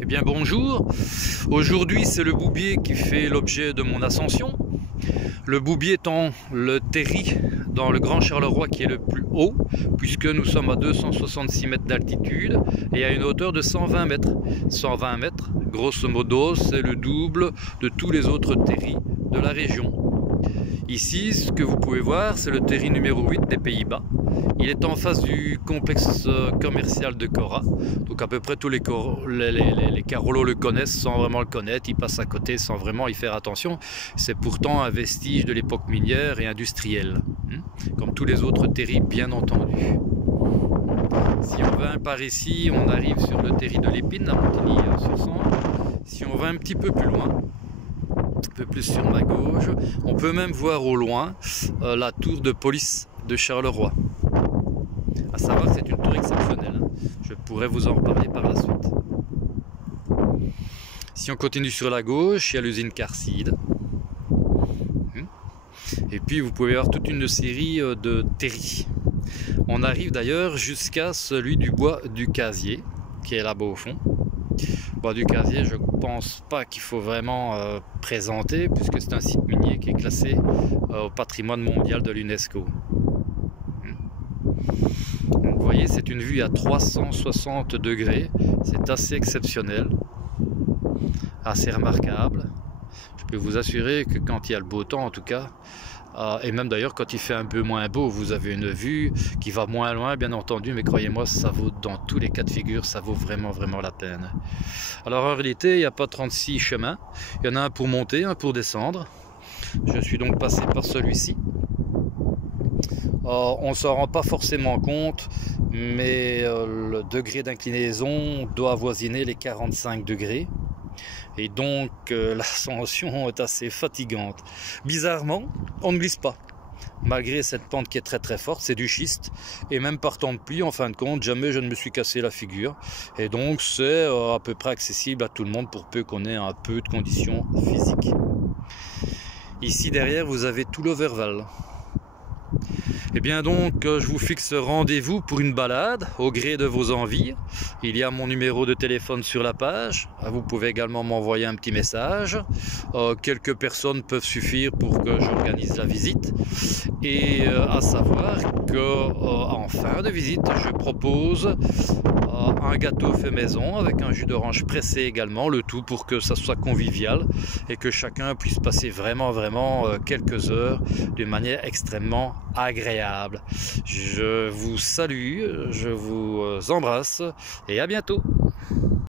Eh bien bonjour, aujourd'hui c'est le Boubier qui fait l'objet de mon ascension. Le Boubier étant le terri dans le Grand Charleroi qui est le plus haut, puisque nous sommes à 266 mètres d'altitude et à une hauteur de 120 mètres. 120 mètres, grosso modo, c'est le double de tous les autres terris de la région. Ici, ce que vous pouvez voir, c'est le terri numéro 8 des Pays-Bas. Il est en face du complexe commercial de Cora. Donc à peu près tous les Carolos le connaissent sans vraiment le connaître. Ils passent à côté sans vraiment y faire attention. C'est pourtant un vestige de l'époque minière et industrielle. Comme tous les autres terris, bien entendu. Si on va par ici, on arrive sur le terri de l'Épine, à Montigny-sur-Sambre. Si on va un petit peu plus loin, un peu plus sur ma gauche, on peut même voir au loin la tour de police de Charleroi. À savoir que c'est une tour exceptionnelle. Je pourrais vous en reparler par la suite. Si on continue sur la gauche, il y a l'usine Carcide. Et puis vous pouvez voir toute une série de terris. On arrive d'ailleurs jusqu'à celui du bois du Casier, qui est là-bas au fond. Bois du Casier, je ne pense pas qu'il faut vraiment présenter, puisque c'est un site minier qui est classé au patrimoine mondial de l'UNESCO. Vous voyez, c'est une vue à 360 degrés, c'est assez exceptionnel, assez remarquable. Je peux vous assurer que quand il y a le beau temps en tout cas, et même d'ailleurs quand il fait un peu moins beau, vous avez une vue qui va moins loin bien entendu, mais croyez-moi, ça vaut dans tous les cas de figure, ça vaut vraiment la peine. Alors en réalité, il n'y a pas 36 chemins, il y en a un pour monter, un pour descendre. Je suis donc passé par celui-ci. On ne s'en rend pas forcément compte, mais le degré d'inclinaison doit avoisiner les 45 degrés. Et donc l'ascension est assez fatigante. Bizarrement, on ne glisse pas. Malgré cette pente qui est très forte, c'est du schiste. Et même par temps de pluie, en fin de compte, jamais je ne me suis cassé la figure. Et donc c'est à peu près accessible à tout le monde pour peu qu'on ait un peu de conditions physiques. Ici derrière, vous avez tout l'Overval. Et bien donc, je vous fixe rendez-vous pour une balade au gré de vos envies. Il y a mon numéro de téléphone sur la page. Vous pouvez également m'envoyer un petit message. Quelques personnes peuvent suffire pour que j'organise la visite. Et à savoir qu'en fin de visite, je propose un gâteau fait maison avec un jus d'orange pressé également, le tout pour que ça soit convivial et que chacun puisse passer vraiment quelques heures d'une manière extrêmement agréable. Je vous salue, je vous embrasse et à bientôt.